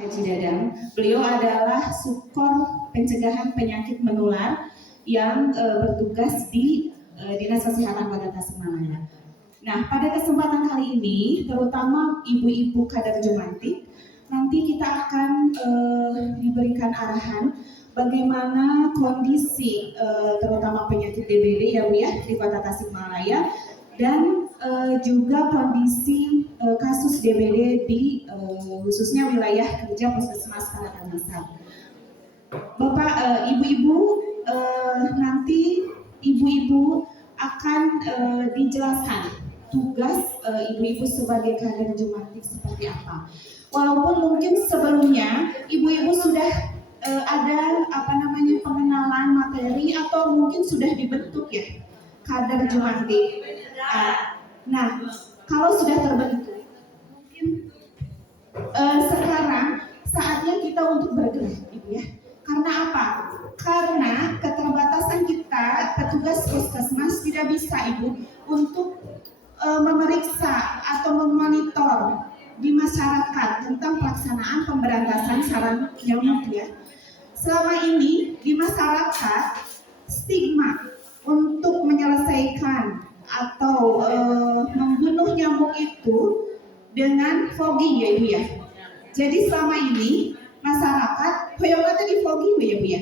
Haji Dadang. Beliau adalah Subkor Pencegahan Penyakit Menular yang bertugas di Dinas Kesehatan Kota Tasikmalaya. Nah, pada kesempatan kali ini, terutama ibu-ibu kader Jumantik, nanti kita akan diberikan arahan bagaimana kondisi terutama penyakit DBD ya Bu ya di Kota Tasikmalaya dan juga kondisi kasus DBD di khususnya wilayah kerja Puskesmas Karanganyar. Bapak, ibu-ibu, nanti ibu-ibu akan dijelaskan tugas ibu-ibu sebagai kader Jumantik seperti apa. Walaupun mungkin sebelumnya ibu-ibu sudah ada pengenalan materi atau mungkin sudah dibentuk ya kader Jumantik. Nah, kalau sudah terbentuk, mungkin sekarang saatnya kita untuk bergerak, Ibu ya. Karena apa? Karena keterbatasan kita, petugas puskesmas tidak bisa Ibu untuk memeriksa atau memonitor di masyarakat tentang pelaksanaan pemberantasan sarang nyamuk ya. Selama ini di masyarakat stigma untuk menyelesaikan atau membunuh nyamuk itu dengan fogging ya Ibu ya. Jadi selama ini masyarakat hoyongnya di fogging ya Bu ya.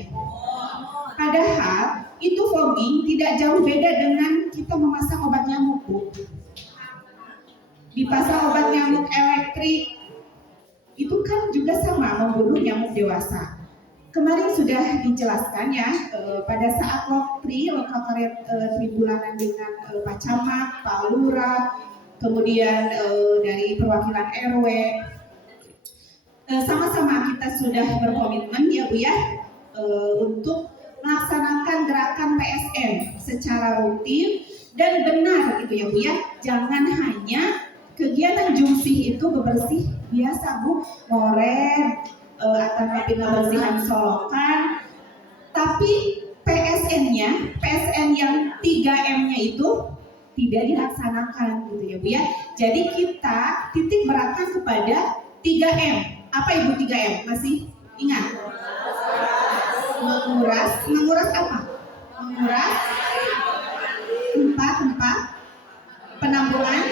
Padahal itu fogging tidak jauh beda dengan kita memasang obat nyamuk Bu. Dipasang obat nyamuk elektrik itu kan juga sama membunuh nyamuk dewasa. Kemarin sudah dijelaskan ya pada saat lokal karet tribulanan dengan Pak Camat, Pak Lurah, kemudian dari perwakilan RW. Sama-sama kita sudah berkomitmen ya Bu ya untuk melaksanakan gerakan PSN secara rutin dan benar gitu ya Bu ya. Jangan hanya kegiatan jumsih itu bebersih biasa Bu, ngoren atau kebersihan solokan, tapi PSN yang 3M-nya itu tidak dilaksanakan gitu ya Bu ya. Jadi kita titik beratkan kepada 3M. Apa Ibu 3M? Masih ingat? Menguras apa? Menguras tempat penampungan.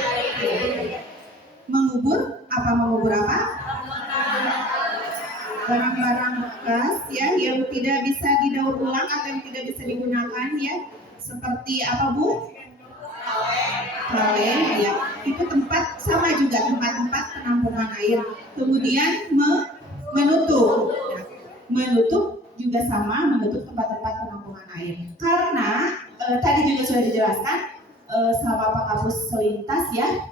Mengubur apa? Barang-barang bekas ya yang tidak bisa didaur ulang atau yang tidak bisa digunakan ya. Seperti apa Bu? Kaleng ya. Itu tempat sama juga tempat-tempat penampungan air. Kemudian menutup. Menutup juga sama menutup tempat-tempat penampungan air. Karena tadi juga sudah dijelaskan sama Pak Kapus Selintas ya.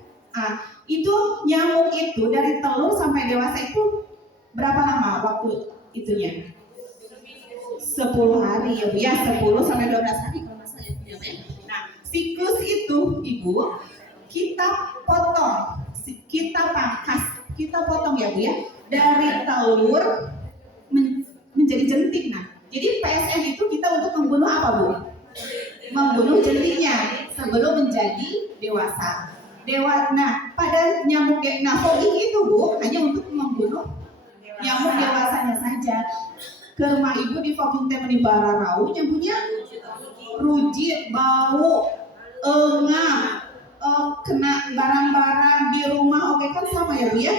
Itu nyamuk itu dari telur sampai dewasa itu berapa lama waktu itunya? 10 hari ya Bu ya, 10 sampai 12 hari kalau nggak salah ya. Nah, siklus itu Ibu kita potong ya Bu ya, dari telur menjadi jentik. Nah, jadi PSN itu kita untuk membunuh apa Bu? Membunuh jentiknya sebelum menjadi dewasa. Nah, pada nyamuk fogging itu Bu hanya untuk membunuh nyamuk dewasanya saja. Ke rumah Ibu di fogging teh menibara rau, nyamuknya rujit, bau, engap, kena barang-barang di rumah oke kan sama ya Bu ya,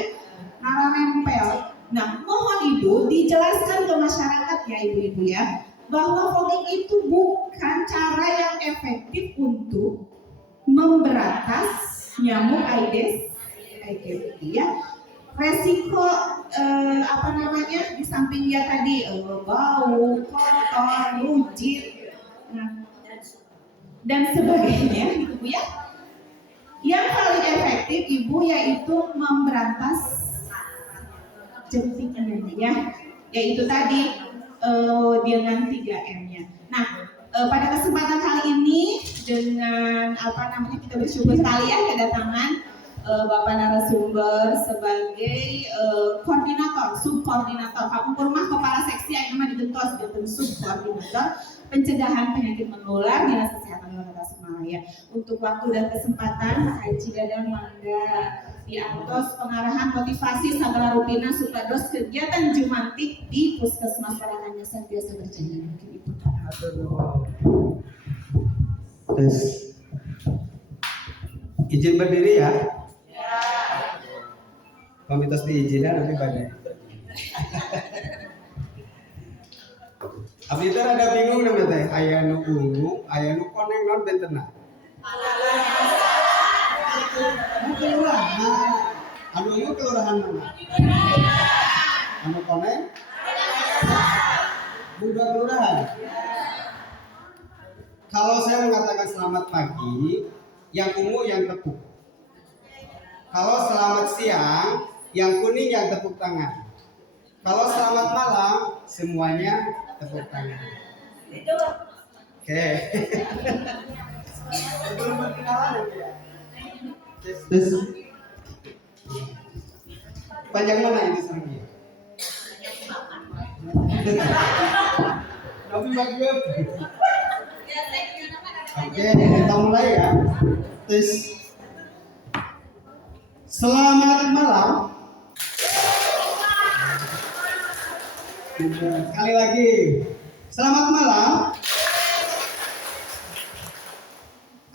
nara nempel. Nah, mohon Ibu dijelaskan ke masyarakat ya Ibu-ibu ya, bahwa fogging itu bukan cara yang efektif untuk memberantas nyamuk Aedes aegypti ya. Resiko di samping dia tadi bau, kotor, rujit, dan sebagainya gitu Bu ya. Yang paling efektif Ibu yaitu memberantas jentiknya ya, yaitu tadi dengan 3M-nya. Nah, pada kesempatan kali ini dengan kita bersyukur sekali ya kedatangan Bapak narasumber sebagai subkoordinator Kampung Rumah Kepala Seksi Ainama di Gentos dan subkoordinator pencegahan penyakit menular Dinas Kesehatan Kota Tasikmalaya. ya. Untuk waktu dan kesempatan, Haji Dadang mangga diantos pengarahan motivasi Sabara Rupina supados kegiatan Jumantik di Puskesmas Karangannya senantiasa berjalan. Mungkin Ibu. Terus izin berdiri ya. Komitos diizinkan nanti banyak. Abdi teh ada bingung nama teh, aya nu ungu, aya nu koneng non bentena. Kelurahan. Anu ungu kelurahan mana? Anu koneng? Budak kelurahan. Kalau saya mengatakan selamat pagi, yang ungu yang tepuk. Kalau selamat siang, yang kuning yang tepuk tangan. Kalau selamat malam, semuanya tepuk tangan. Oke. Belum berkenalan ya? Terus panjang mana ini sampai? Tapi bagus. Oke, kita mulai ya. Terus selamat malam. Sekali lagi, selamat malam.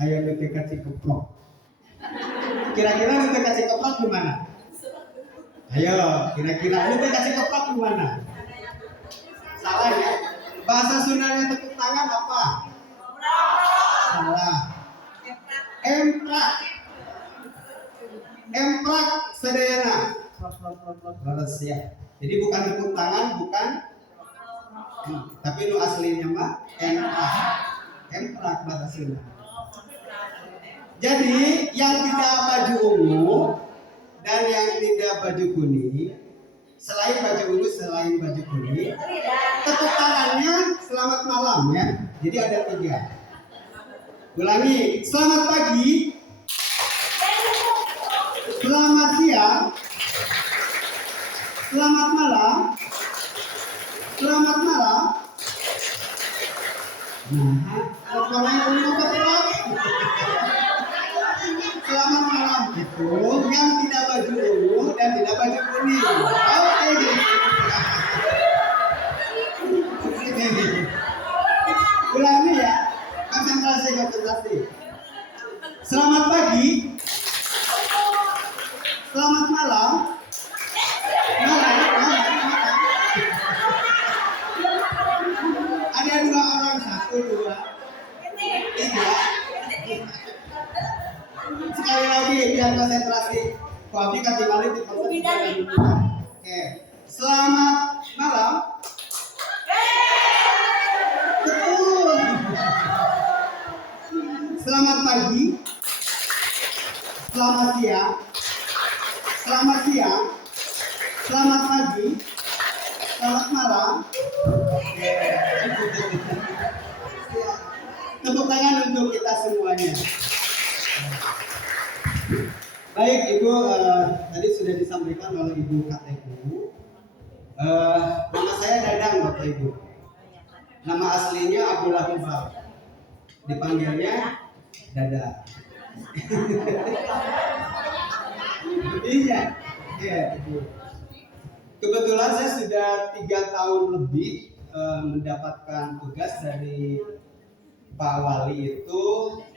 Ayo kita kasih keprok. Kira-kira kita kasih keprok di mana? Ayo, kira-kira kita kasih keprok di mana? Salah ya. Bahasa Sundanya tepuk tangan apa? Salah. Emprak. Emprak sedayana. Harus ya. Jadi bukan tepuk tangan, bukan. Tapi nu aslinya mah emprak. Emprak bahasa Sunda. Jadi yang tidak baju ungu dan yang tidak baju kuning, selain baju ungu, selain baju kuning, tepuk tangannya selamat malam ya. Jadi ada 3. Ulangi, selamat pagi, selamat siang, selamat malam, selamat malam. Nah, selamat malam itu yang tidak baju ungu dan tidak baju kuning. Oke. Ulangi ya. Konsentrasi. Selamat pagi. Selamat malam. Ada 2 orang, 1, 2, 3. Sekali lagi biar konsentrasi. Kopi kati balik di konsentrasi. Oke. Selamat malam. Betul. Selamat pagi. Selamat siang. Selamat siang. Selamat pagi. Selamat malam. Tepuk tangan untuk kita semuanya. Baik Ibu, tadi sudah disampaikan oleh Ibu KTU. Nama saya Dadang Bapak Ibu. Nama aslinya Abdullah Hubal. Dipanggilnya Dada. Iya. Kebetulan saya sudah 3 tahun lebih mendapatkan tugas dari Pak Wali itu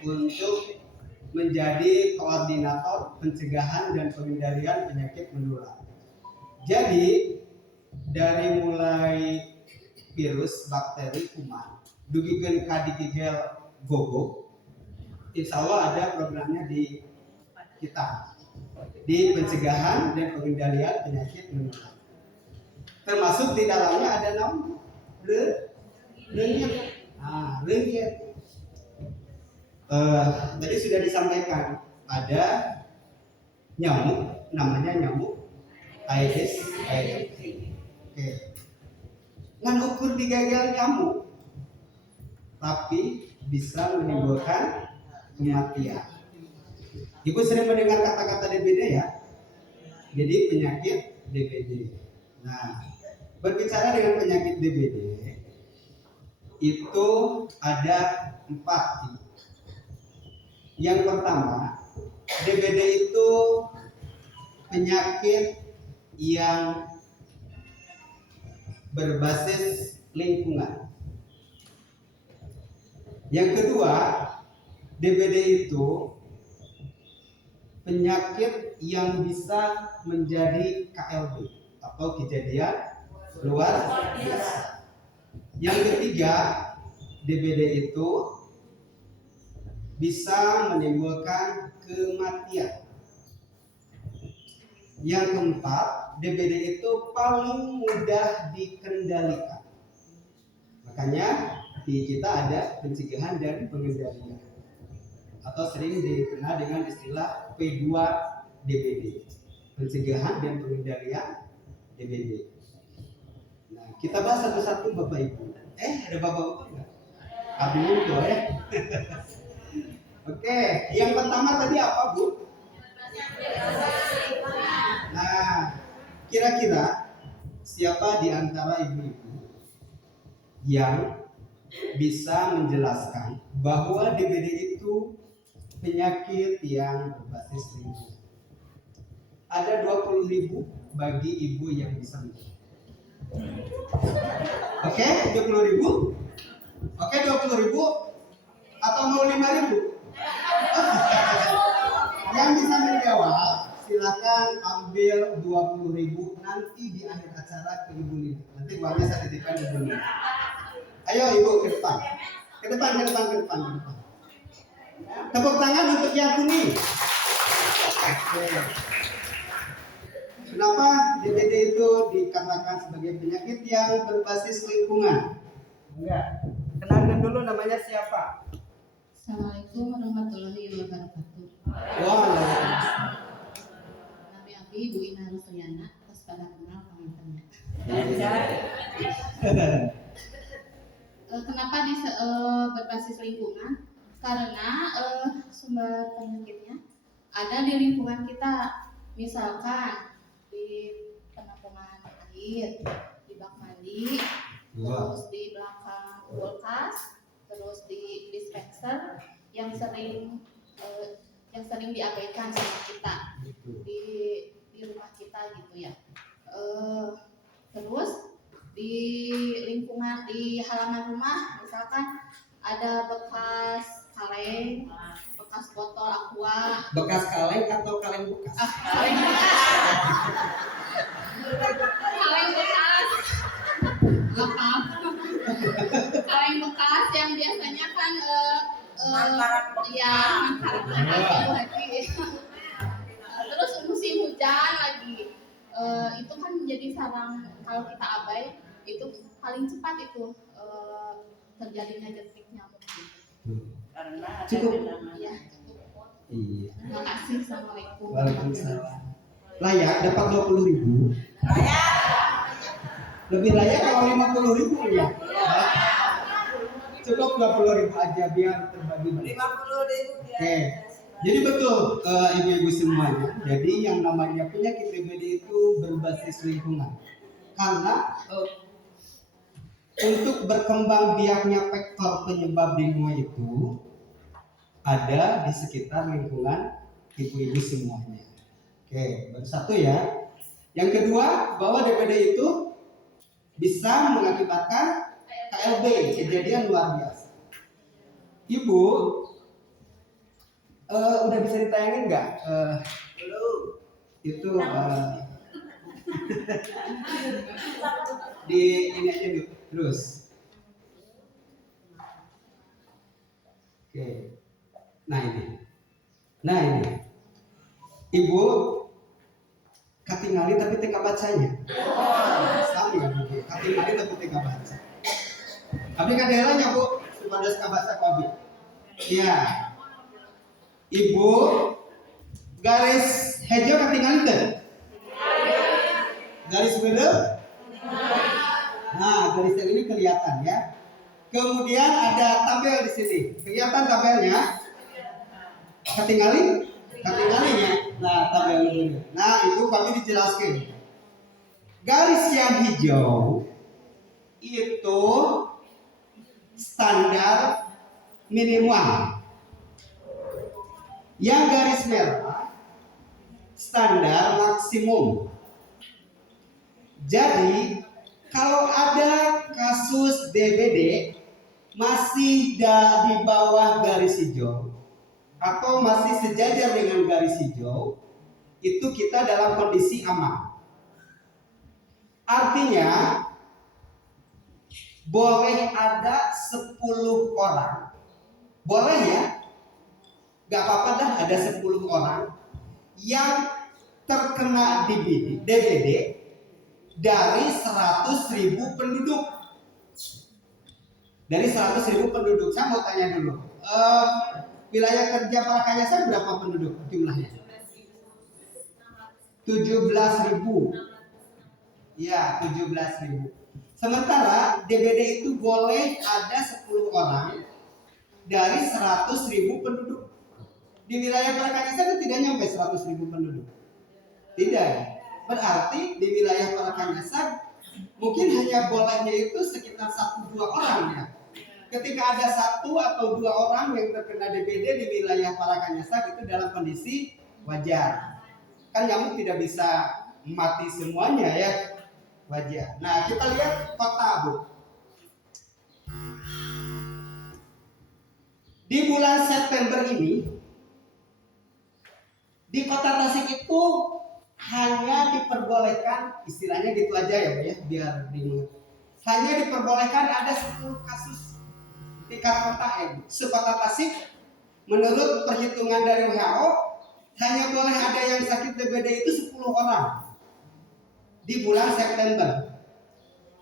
untuk menjadi koordinator pencegahan dan pengendalian penyakit menular. Jadi dari mulai virus, bakteri, kuman, dugikeun ka digigel gogo, insya Allah ada programnya di kita di pencegahan dan pengendalian penyakit menular. Termasuk di dalamnya ada nama lendir. Lendir. Tadi sudah disampaikan ada nyamuk, namanya nyamuk Aedes aegypti. Oke. Ngan ukur digagel nyamuk, tapi bisa menimbulkan kematian. Ibu sering mendengar kata-kata DBD ya. Jadi penyakit DBD. Nah, berbicara dengan penyakit DBD itu ada 4. Yang pertama, DBD itu penyakit yang berbasis lingkungan. Yang kedua, DBD itu penyakit yang bisa menjadi KLB atau kejadian luar biasa. Yang ketiga, DBD itu bisa menimbulkan kematian. Yang keempat, DBD itu paling mudah dikendalikan. Makanya di kita ada pencegahan dan pengendalian, atau sering dikenal dengan istilah P2 DBD, pencegahan dan pengendalian DBD. Nah, kita bahas satu-satu Bapak Ibu. Ada Bapak Ibu nggak? Abdul ya. Oke, yang pertama tadi apa Bu? Nah, kira-kira siapa di antara ibu-ibu yang bisa menjelaskan bahwa DBD itu penyakit yang berbasis lingkungan? Ada 20.000 bagi ibu yang bisa menjawab. Oke, 20.000. Oke, 20.000 atau mau 5.000? Yang bisa menjawab silakan ambil 20.000 nanti di akhir acara ke Ibu Lina. Nanti uangnya saya titipkan Ibu Lina. Ayo Ibu ke depan. Ke depan. Tepuk tangan untuk yang kuning. Oke. Kenapa DBD itu dikatakan sebagai penyakit yang berbasis lingkungan? Enggak. Kenalkan dulu namanya siapa? Assalamualaikum warahmatullahi wabarakatuh. Waalaikumsalam. Nama Abi Ibu Ina Rusliana, terus pada kenal pangatannya. Kenapa berbasis lingkungan? Karena sumber penyakitnya ada di lingkungan kita. Misalkan di penampungan air, di bak mandi, terus di belakang kulkas, terus di dispenser yang sering diabaikan sama kita di rumah kita gitu ya. Terus di lingkungan di halaman rumah misalkan ada bekas kaleng, bekas botol aqua. Bekas kaleng atau kaleng bekas? Kaleng bekas. Kaleng bekas. Kaleng bekas yang biasanya kan terus musim hujan lagi itu kan menjadi sarang, kalau kita abai itu paling cepat itu terjadinya jentik nyamuk gitu. Cukup. Ya, cukup. Iya. Terima kasih. Assalamualaikum. Waalaikumsalam. Layak dapat 20.000. Lebih layak kalau 50.000 ya. Cukup 20.000 aja biar terbagi. 50.000. Oke. Jadi betul ibu-ibu semuanya. Jadi yang namanya penyakit DBD itu berbasis lingkungan. Karena untuk berkembang biaknya faktor penyebab dengue itu ada di sekitar lingkungan ibu-ibu semuanya. Oke, baru satu ya. Yang kedua, bahwa DBD itu bisa mengakibatkan KLB, kejadian luar biasa. Ibu, udah bisa ditayangin nggak? Belum. Itu di ini aja dulu, terus. Oke. Nah ini. Ibu katingali tapi teka bacanya. Sama ya Bu. Katingali tapi teka baca. Tapi kadelanya Bu, supaya teka baca Abi. Iya. Ibu garis hijau katingali teh. Garis biru. Nah, garis yang ini kelihatan ya. Kemudian ada tabel di sini. Kelihatan tabelnya? Ketinggalin ya. Nah, tabel ini. Nah, itu kami dijelaskan. Garis yang hijau itu standar minimal. Yang garis merah standar maksimum. Jadi kalau ada kasus DBD masih di bawah garis hijau atau masih sejajar dengan garis hijau, itu kita dalam kondisi aman. Artinya boleh ada 10 orang. Boleh ya? Gak apa-apa dah ada 10 orang yang terkena DBD dari 100.000 penduduk. Dari 100.000 penduduk. Saya mau tanya dulu, wilayah kerja Prakanyasan berapa penduduk jumlahnya? 17.000. Ya, 17.000. Sementara DBD itu boleh ada 10 orang dari 100.000 penduduk. Di wilayah Prakanyasan itu tidak nyampe 100.000 penduduk. Tidak. Berarti di wilayah Prakanyasan mungkin hanya bolehnya itu sekitar 1-2 orang ya. Ketika ada 1 atau 2 orang yang terkena DBD di wilayah Prakanyasan itu dalam kondisi wajar. Kan nyamuk tidak bisa mati semuanya ya, wajar. Nah kita lihat kota Bu. Di bulan September ini di kota Tasik itu hanya diperbolehkan, istilahnya gitu aja ya Bu ya, biar dimengerti. Hanya diperbolehkan ada 10 kasus tingkat kota ya Bu. Sekota Tasik menurut perhitungan dari WHO hanya boleh ada yang sakit DBD itu 10 orang di bulan September.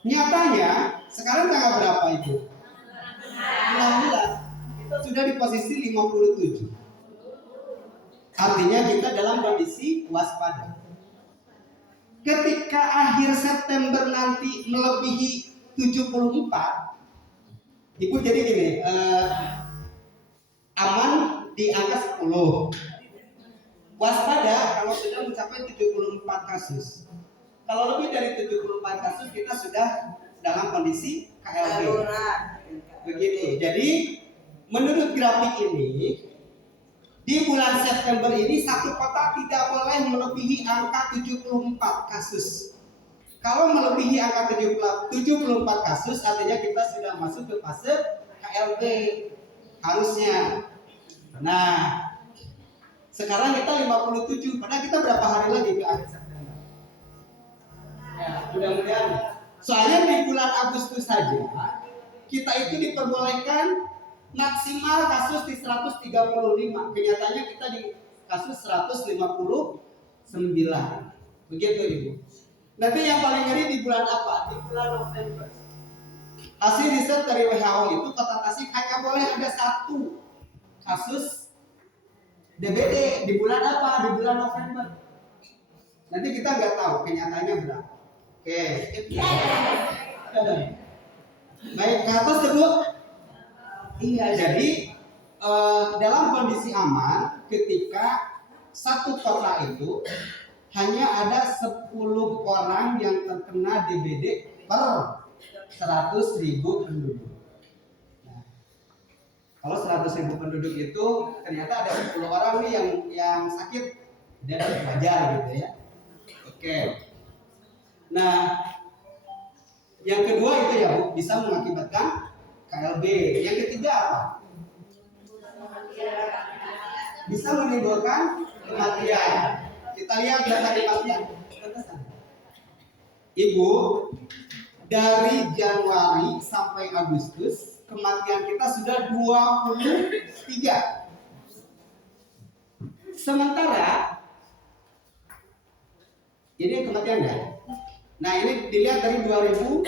Nyatanya sekarang tanggal berapa itu? 16. Kita sudah di posisi 57. Artinya kita dalam kondisi waspada. Ketika akhir September nanti melebihi 74, Ibu jadi gini, aman di angka 10. Waspada kalau sudah mencapai 74 kasus. Kalau lebih dari 74 kasus kita sudah dalam kondisi KLB. Begitu. Jadi menurut grafik ini di bulan September ini satu kota tidak boleh melebihi angka 74 kasus. Kalau melebihi angka 74 kasus artinya kita sudah masuk ke fase KLB harusnya. Nah, sekarang kita 57, padahal kita berapa hari lagi ke akhir September? Ya, mudah-mudahan. Soalnya di bulan Agustus saja kita itu diperbolehkan maksimal kasus di 135. Kenyataannya kita di kasus 159. Begitu Ibu. Nanti yang paling ngeri di bulan apa? Di bulan November. Hasil riset dari WHO itu kota Tasik hanya boleh ada 1 kasus DBD di bulan apa? Di bulan November. Nanti kita nggak tahu kenyataannya berapa. Oke. Baik, ke atas dulu. Iya, jadi dalam kondisi aman ketika satu kota itu hanya ada 10 orang yang terkena DBD per 100.000 penduduk. Nah, kalau 100.000 penduduk itu ternyata ada 10 orang nih yang sakit dan wajar gitu ya. Oke. Nah, yang kedua itu ya Bu, bisa mengakibatkan KLB. Yang ketiga apa? Bisa menimbulkan kematian. Kita lihat data kematian. Ibu, dari Januari sampai Agustus kematian kita sudah 23. Sementara ini kematian ya. Nah ini dilihat dari 2000,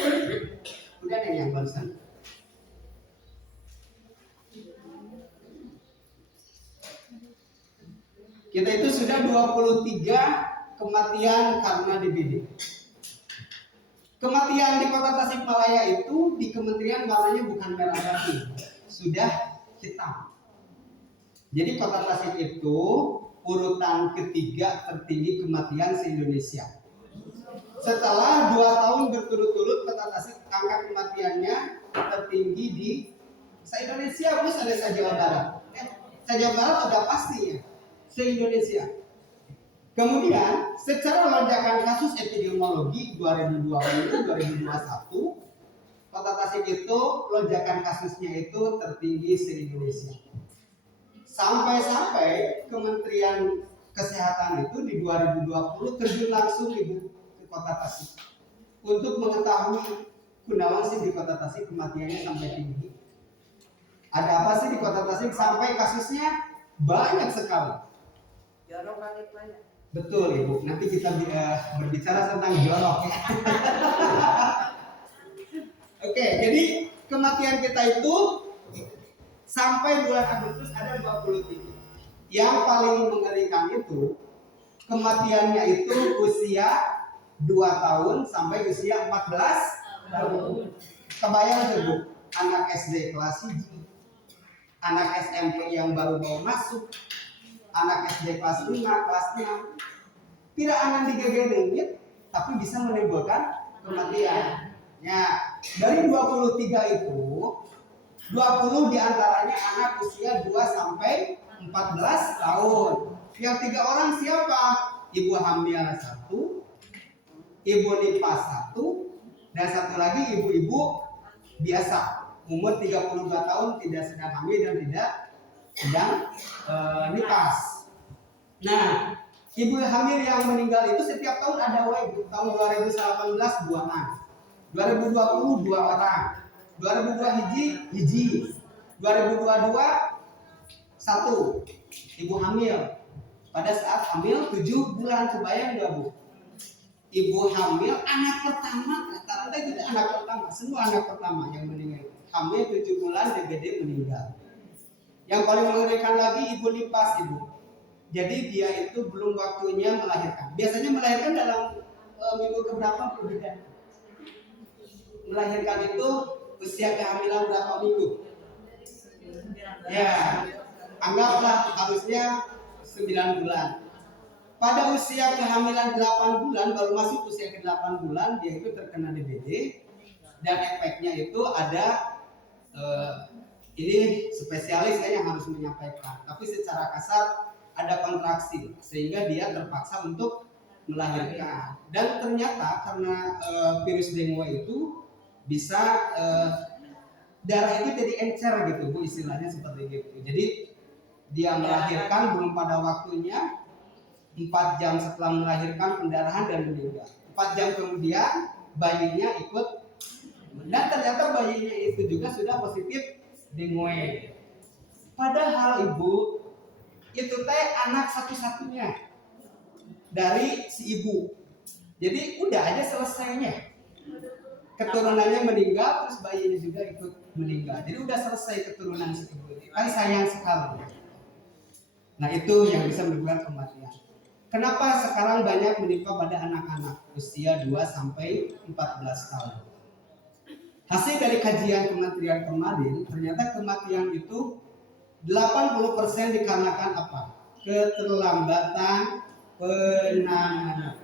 udah ada yang barusan. Kita itu sudah 23 kematian karena DBD. Kematian di Kota Tasikmalaya itu di kementerian warnanya bukan merah lagi, sudah hitam. Jadi Kota Tasik itu urutan ketiga tertinggi kematian se-Indonesia. Setelah 2 tahun berturut-turut Kota Tasik angka kematiannya tertinggi di se-Indonesia plus ada se-Jawa Barat. Se-Jawa Barat udah pasti ya. se-Indonesia. Kemudian secara lonjakan kasus epidemiologi 2020-2021, Kota Tasik itu lonjakan kasusnya itu tertinggi se-Indonesia. Sampai-sampai Kementerian Kesehatan itu di 2020 terjun langsung Ibu ke Kota Tasik untuk mengetahui kunaon sih di Kota Tasik kematiannya sampai tinggi. Ada apa sih di Kota Tasik sampai kasusnya banyak sekali. Jorok kali banyak. Betul Ibu, nanti kita berbicara tentang jorok ya. Oke, jadi kematian kita itu sampai bulan Agustus ada 23. Yang paling mengerikan itu kematiannya itu usia 2 tahun sampai usia 14 tahun. Kebayang tuh Bu, anak SD kelas 1, anak SMP yang baru mau masuk, anak SD kelas 5, kelas 6. Tidak akan digegedengit, tapi bisa menimbulkan kematian. Ya, dari 23 itu 20 diantaranya anak usia 2 sampai 14 tahun. Yang 3 orang siapa? Ibu hamil 1, ibu nifas 1, dan 1 lagi ibu-ibu biasa umur 32 tahun tidak sedang hamil dan tidak sedang nifas. Nah, ibu hamil yang meninggal itu setiap tahun ada ibu. Tahun 2018 2 anak, 2020 2 orang, 2002 hiji, 2022 1 ibu hamil. Pada saat hamil 7 bulan, kebayang nggak Bu? Ibu hamil anak pertama, rata-rata itu anak pertama, semua anak pertama yang meninggal. Hamil 7 bulan DBD meninggal. Yang paling mengerikan lagi ibu nifas Ibu. Jadi dia itu belum waktunya melahirkan. Biasanya melahirkan dalam minggu keberapa berbeda. Melahirkan itu usia kehamilan berapa minggu? Ya, anggaplah harusnya 9 bulan. Pada usia kehamilan 8 bulan, baru masuk usia ke 8 bulan, dia itu terkena DBD. Dan efeknya itu ada, ini spesialis yang harus menyampaikan. Tapi secara kasar ada kontraksi, sehingga dia terpaksa untuk melahirkan. Dan ternyata karena virus dengue itu bisa darah itu jadi encer gitu Bu, istilahnya seperti gitu. Jadi dia melahirkan belum pada waktunya, 4 jam setelah melahirkan pendarahan dan meninggal. 4 jam kemudian bayinya ikut, dan ternyata bayinya itu juga sudah positif dengue. Padahal Ibu itu teh anak satu-satunya dari si ibu. Jadi udah aja selesainya. Keturunannya meninggal, terus bayinya juga ikut meninggal. Jadi udah selesai keturunan si ibu. Kan sayang sekali. Nah itu yang bisa menyebabkan kematian. Kenapa sekarang banyak menimpa pada anak-anak usia 2 sampai 14 tahun? Hasil dari kajian kementerian kemarin, ternyata kematian itu 80% dikarenakan apa? Keterlambatan penanganan.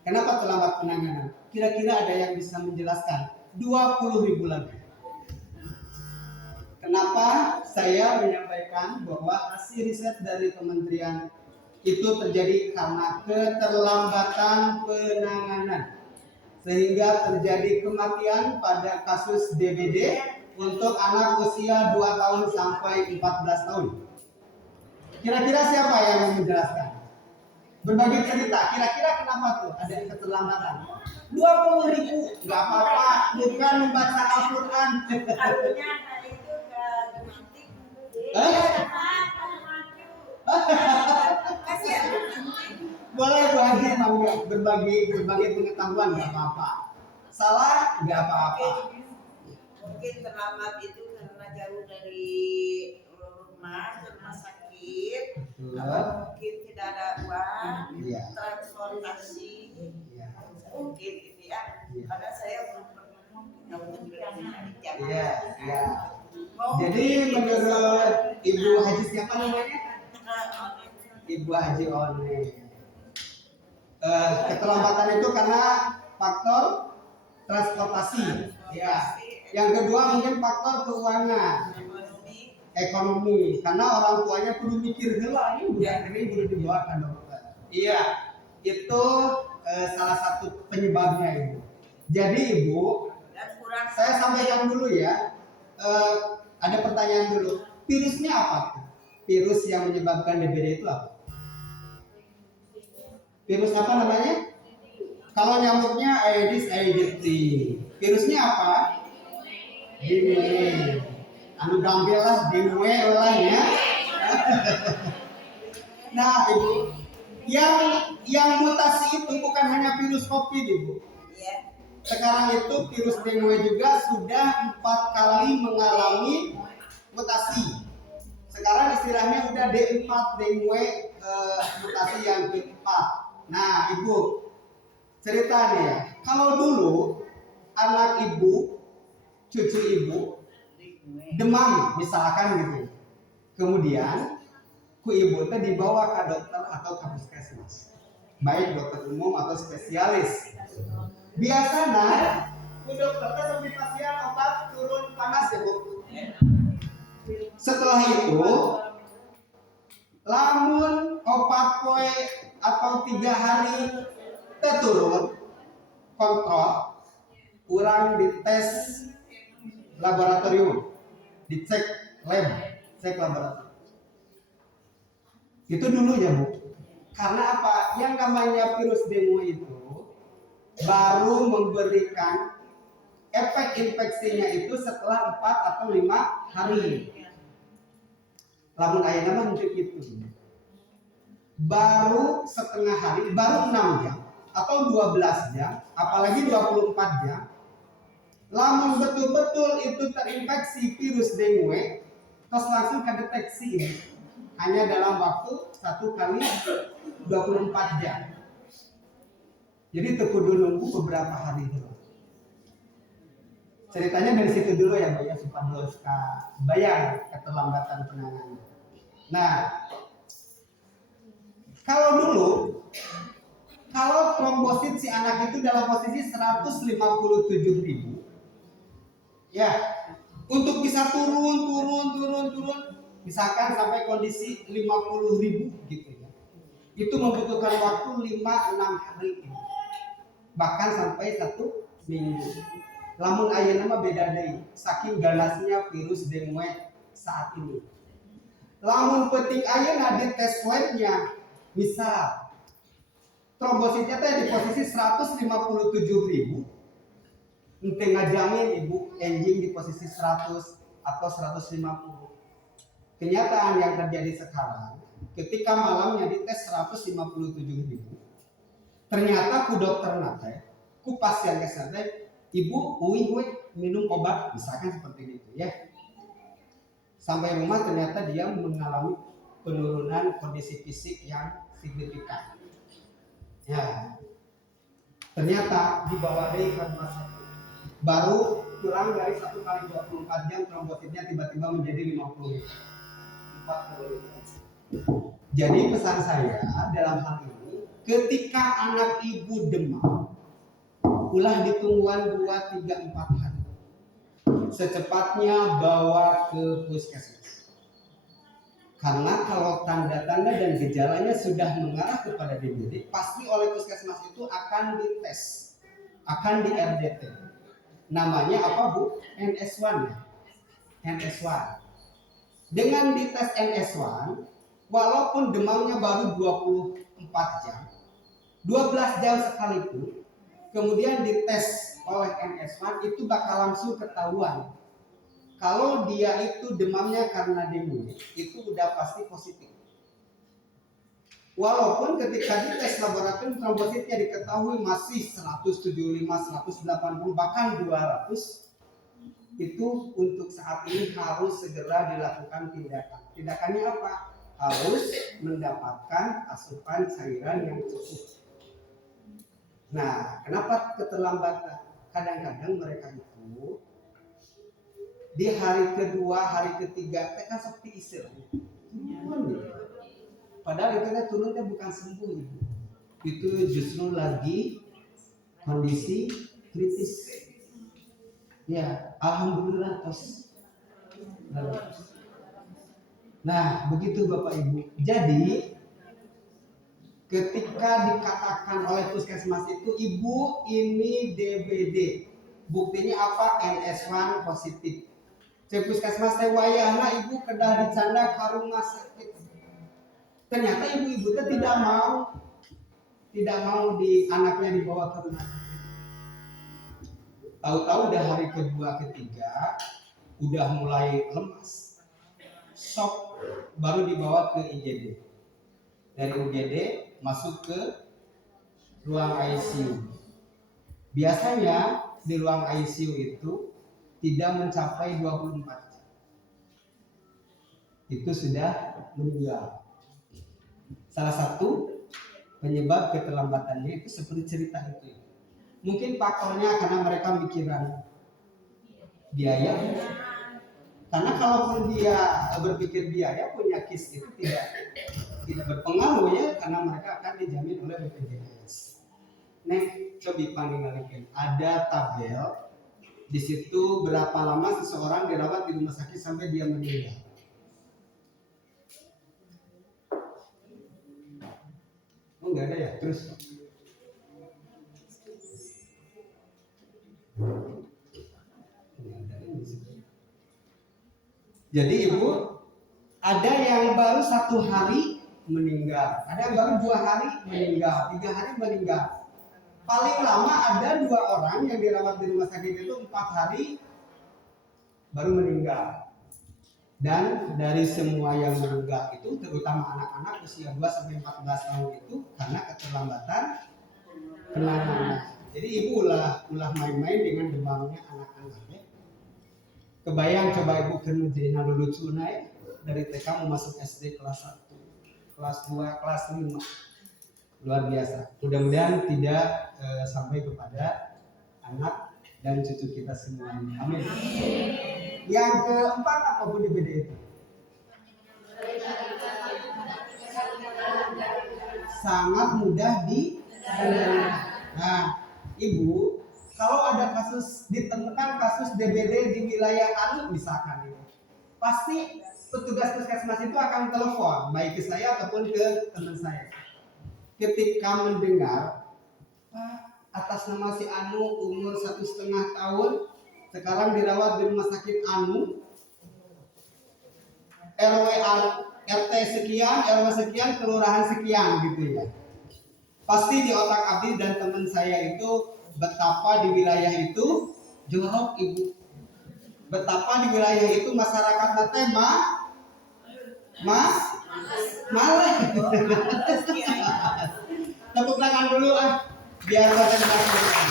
Kenapa terlambat penanganan? Kira-kira ada yang bisa menjelaskan? 20.000 lagi. Kenapa saya menyampaikan bahwa hasil riset dari kementerian itu terjadi karena keterlambatan penanganan, sehingga terjadi kematian pada kasus DBD untuk anak usia 2 tahun sampai 14 tahun. Kira-kira siapa yang mau menjelaskan? Berbagi cerita, kira-kira kenapa tuh ada keterlambatan? 20.000, nggak apa-apa, bukan membaca Al-Quran. Harusnya hari itu ke dimantik. Kasihan. Boleh Bu Haji berbagi pengetahuan, nggak apa-apa. Salah nggak apa-apa. Mungkin terlambat itu karena jauh dari rumah ke rumah sakit. Betul. Atau mungkin tidak ada uang, Iya. transportasi. Iya. Mungkin gitu ya. Iya. Karena saya belum pernah Iya, iya. Jadi menurut Ibu Haji siapa namanya? Ibu Haji One. Keterlambatan itu karena faktor transportasi. Ya. Yang kedua mungkin faktor keuangan. ekonomi, karena orang tuanya perlu mikir heula ini perlu dibawa ke dokter. Iya, itu salah satu penyebabnya Ibu. Jadi Ibu, Dan kurang saya sampaikan dulu ya. Ada pertanyaan dulu. Virusnya apa tuh? Virus yang menyebabkan DBD itu apa? Virus apa namanya? Kalau nyamuknya Aedes aegypti. Virusnya apa? Dengue. Anu gampil lah, dengue lah ya. Nah Ibu, yang mutasi itu bukan hanya virus COVID Ibu. ya. Sekarang itu virus dengue juga sudah 4 kali mengalami mutasi. Sekarang istilahnya udah D4 dengue, mutasi yang keempat. Nah Ibu, cerita nih ya, kalau dulu anak Ibu, cucu Ibu demam misalkan gitu, kemudian ku Ibu itu dibawa ke dokter atau ke puskesmas, baik dokter umum atau spesialis. Biasanya ku dokter itu sambil pasien obat turun panas ya Bu. Setelah itu lamun obat poe atau 3 hari turun kontrol, kurang dites laboratorium, dicek lab, cek laboratorium. Itu dulu ya Bu. Karena apa? Yang namanya virus dengue itu baru memberikan efek infeksinya itu setelah 4 atau 5 hari. Lamun ayeuna mah henteu kitu. Baru setengah hari, baru 6 jam atau 12 jam, apalagi 24 jam. Lamun betul-betul itu terinfeksi virus dengue, terus langsung kedeteksi ini. Hanya dalam waktu 1 kali 24 jam. Jadi kudu nunggu beberapa hari dulu. Ceritanya dari situ dulu ya Bu ya, supaya bayang keterlambatan penanganan. Nah, kalau trombosit si anak itu dalam posisi 157.000, ya, untuk bisa turun, misalkan sampai kondisi 50.000 gitu ya, itu membutuhkan waktu 5-6 hari, bahkan sampai 1 minggu. Lamun ayeuna mah beda deui, saking ganasnya virus dengue saat ini. Lamun penting ayeuna di tes labnya, misal trombositnya teh di posisi 157.000, ente ngajamin Ibu enjing di posisi 100 atau 150. Kenyataan yang terjadi sekarang, ketika malamnya dites 157.000, ternyata ku dokter nate, ku pasien kesana, Ibu uing minum obat, misalkan seperti itu ya. Sampai rumah ternyata dia mengalami penurunan kondisi fisik yang signifikan. Ya, ternyata dibawa dari ke rumah sakit. Baru kurang dari 1 kali 24 jam trombositnya tiba-tiba menjadi 40. Jadi pesan saya dalam hal ini, ketika anak Ibu demam, ulah ditungguan 2, 3, 4 hari. Secepatnya bawa ke puskesmas. Karena kalau tanda-tanda dan gejalanya sudah mengarah kepada DBD, pasti oleh puskesmas itu akan dites, akan di RDT. Namanya apa Bu? NS1 ya. NS1. Dengan dites NS1, walaupun demamnya baru 24 jam, 12 jam sekalipun, kemudian dites oleh NS1 itu bakal langsung ketahuan kalau dia itu demamnya karena dengue, itu udah pasti positif. Walaupun ketika dites laboratorium trombositnya diketahui masih 175, 180, bahkan 200, itu untuk saat ini harus segera dilakukan tindakan. Tindakannya apa? Harus mendapatkan asupan cairan yang cukup. Nah, kenapa keterlambatan? Kadang-kadang mereka itu di hari kedua, hari ketiga, kan seperti istilahnya. Padahal itu kan turunnya bukan sembuh, itu justru lagi kondisi kritis. Ya, alhamdulillah tos. Nah, begitu Bapak Ibu. Jadi ketika dikatakan oleh puskesmas itu, Ibu ini DBD, buktinya apa? NS1 positif. Cek puskesmas teh wayahna Ibu kedah dicanda ke rumah sakit. Ternyata ibu-ibu itu tidak mau di anaknya dibawa ke rumah sakit. Tahu-tahu udah hari kedua ketiga udah mulai lemas, shock, baru dibawa ke IGD. Dari UGD masuk ke ruang ICU. Biasanya di ruang ICU itu tidak mencapai 24 jam. Itu sudah meninggal. Salah satu penyebab keterlambatannya itu seperti cerita itu. Mungkin faktornya karena mereka mikiran biaya. Karena kalaupun dia berpikir biaya, punya KIS itu tidak berpengaruh ya, karena mereka akan dijamin oleh BPJS. Nah, coba panggilkan. Ada tabel di situ berapa lama seseorang dirawat di rumah sakit sampai dia meninggal. Oh, enggak ada ya? Terus. Jadi Ibu, ada yang baru 1 hari meninggal, ada yang baru 2 hari meninggal, 3 hari meninggal. Paling lama ada 2 orang yang dirawat di rumah sakit itu 4 hari baru meninggal. Dan dari semua yang meninggal itu, terutama anak-anak usia 2 sampai 14 tahun itu karena keterlambatan penanganan. Jadi Ibu ulah main-main dengan demamnya anak-anak ya. Kebayang coba Ibu kerjanya lucu naik dari TK mau masuk SD kelas 1, kelas 2, kelas 5. Luar biasa. Mudah-mudahan tidak sampai kepada anak dan cucu kita semuanya. Amin. Yang keempat apa Bu DBD itu? Sangat mudah dikendalikan. Nah, Ibu, kalau ada kasus ditemukan kasus DBD di wilayah Anu misalkan itu, pasti petugas puskesmas itu akan telepon baik ke saya ataupun ke teman saya. Ketika mendengar, Pak, atas nama si Anu umur 1,5 tahun sekarang dirawat di rumah sakit Anu, RT sekian, RW sekian, kelurahan sekian gitu ya. Pasti di otak Abdi dan teman saya itu betapa di wilayah itu jorok Ibu. Betapa di wilayah itu masyarakat nate malah. Tepuk tangan dulu biar saya jelaskan.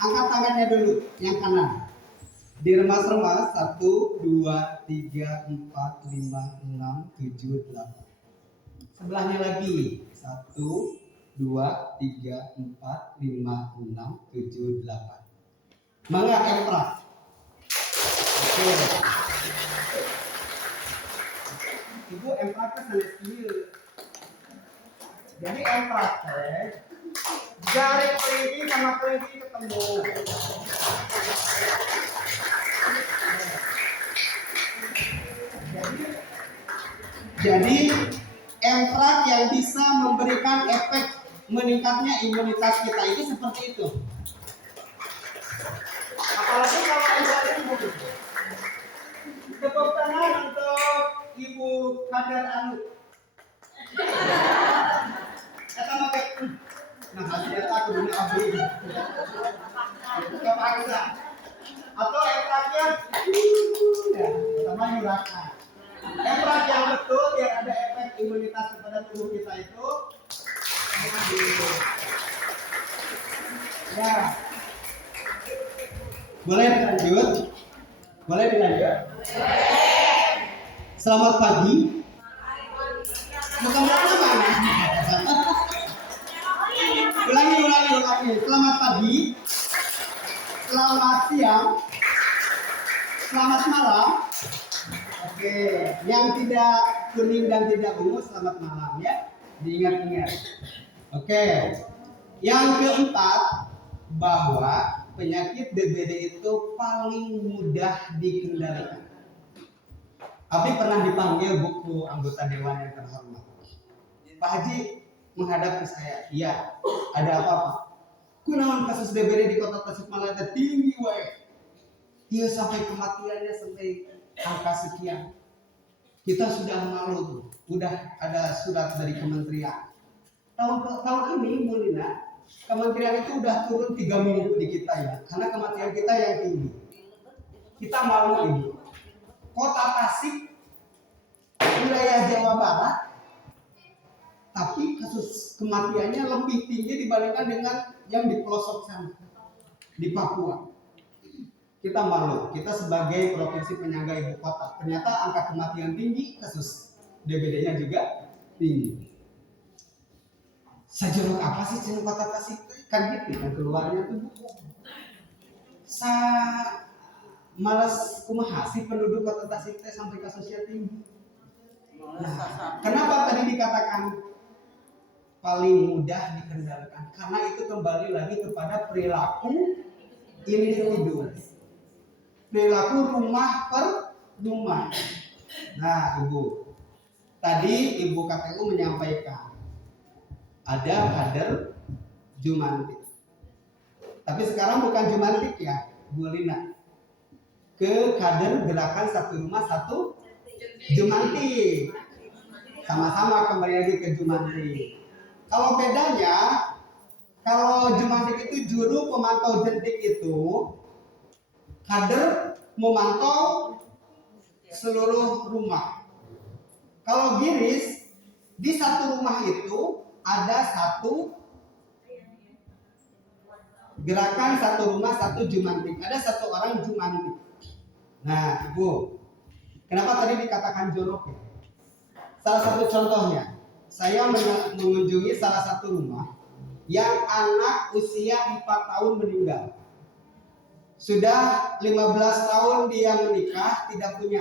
Angkat tangannya dulu yang kanan. Diremas-remas 1, 2, 3, 4, 5, 6, 7, 8. Sebelahnya lagi 1, 2, 3, 4, 5, 6, 7, 8. Mangga emprak. Oke. Ibu empraknya sana sendiri. Jadi emprak jari kelinci sama kelinci ketemu. Jadi emprak yang bisa memberikan efek meningkatnya imunitas kita itu seperti itu. Apalagi kalau emprak itu. Tepuk tangan untuk Ibu Kadar Anu. Eta make nah hasilnya aku dunia abdi. Kepaksa. Atau empraknya ya, sama nyuraka. Emprak yang betul biar ada efek imunitas kepada tubuh kita itu. Ya. Boleh dilanjut? Boleh dilanjut? Selamat pagi. Bukan berapa mana? Ulangi. Selamat pagi. Selamat siang. Selamat malam. Oke, yang tidak kuning dan tidak ungu selamat malam ya. Diingat-ingat. Oke. Yang keempat, bahwa penyakit DBD itu paling mudah dikendalikan. Abi pernah dipanggil buku anggota dewan yang terhormat. Pak Haji menghadap ke saya, iya, ada apa-apa? Kunaon kasus DBD di kota Tasikmalaya tinggi wae. Iya sampai kematiannya sampai angka sekian. Kita sudah malu tuh, udah ada surat dari kementerian. Tahun ini Bu Lina, kementerian itu udah turun 3 minggu di kita ya, karena kematian kita yang tinggi. Kita malu ini. Kota Tasik, wilayah Jawa Barat, tapi kasus kematiannya lebih tinggi dibandingkan dengan yang di pelosok sana, di Papua. Kita malu, kita sebagai provinsi penyangga ibu kota, ternyata angka kematian tinggi, kasus DBD-nya juga tinggi. Sajorok apa sih cina kota Tasik? Kan gitu kan keluarnya tuh. Malas kumaha sih penduduk kota Tasik sampai kasusnya tinggi. Nah, kenapa tadi dikatakan paling mudah dikendalikan? Karena itu kembali lagi kepada perilaku individu. Perilaku rumah per rumah. Nah, Ibu, tadi Ibu KPU menyampaikan ada kader Jumantik. Tapi sekarang bukan Jumantik ya, Bu Lina. Ke kader gerakan satu rumah satu Jumantik. Sama-sama kembali lagi ke Jumantik. Kalau bedanya, kalau Jumantik itu juru pemantau jentik itu kader memantau seluruh rumah. Kalau Giris di satu rumah itu ada satu gerakan satu rumah satu Jumantik. Ada satu orang Jumantik. Nah, Ibu, kenapa tadi dikatakan jorok ya? Salah satu contohnya, saya mengunjungi salah satu rumah yang anak usia 4 tahun meninggal. Sudah 15 tahun dia menikah, tidak punya